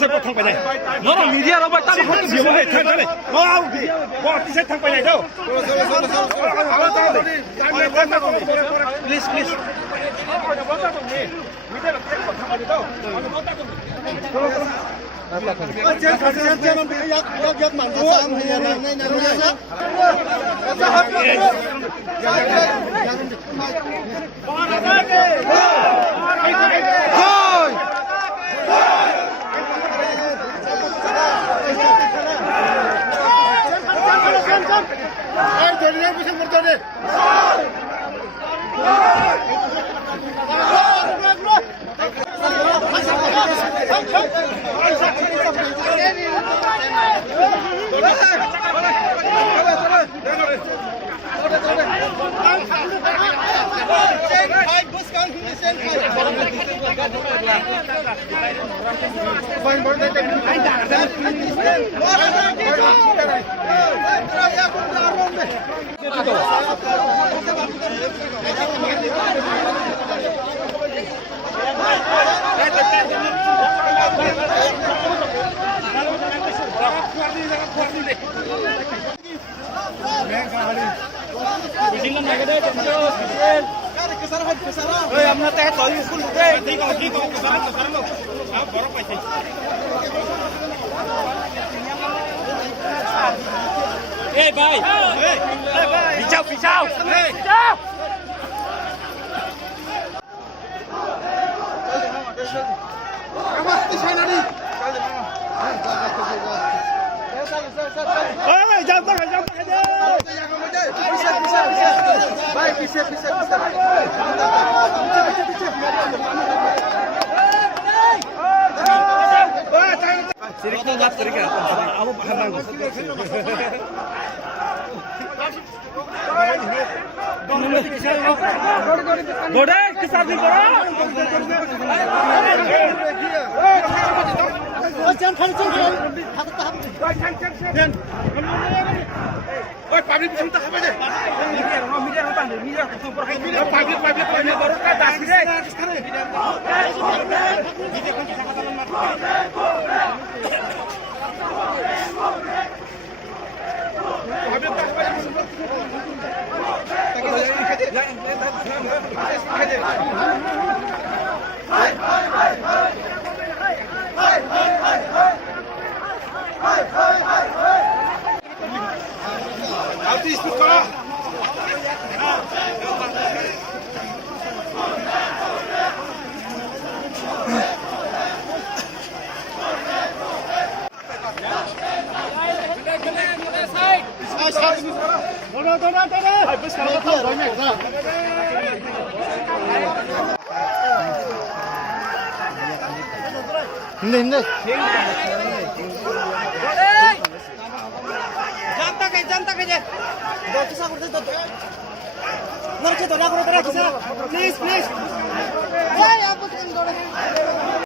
से थां पे नहीं नोरा मीडिया रो बाय ता खत बियो है थां थां नो आउ दे बॉट से थां पे नहीं दो please please Ê bay, đi chào, đi chào, đi chào. Ôi, jump tak aja. Baik, bisa. Sedikit. Aku paham. Gode, kisah di bawah. Jangan kali. Oi, public bisa tak apa je? Media apa? Public baru kan dah sih. Artis buka. Hindi. Janta ka je. Kisah ko dito. Please. Hey, aku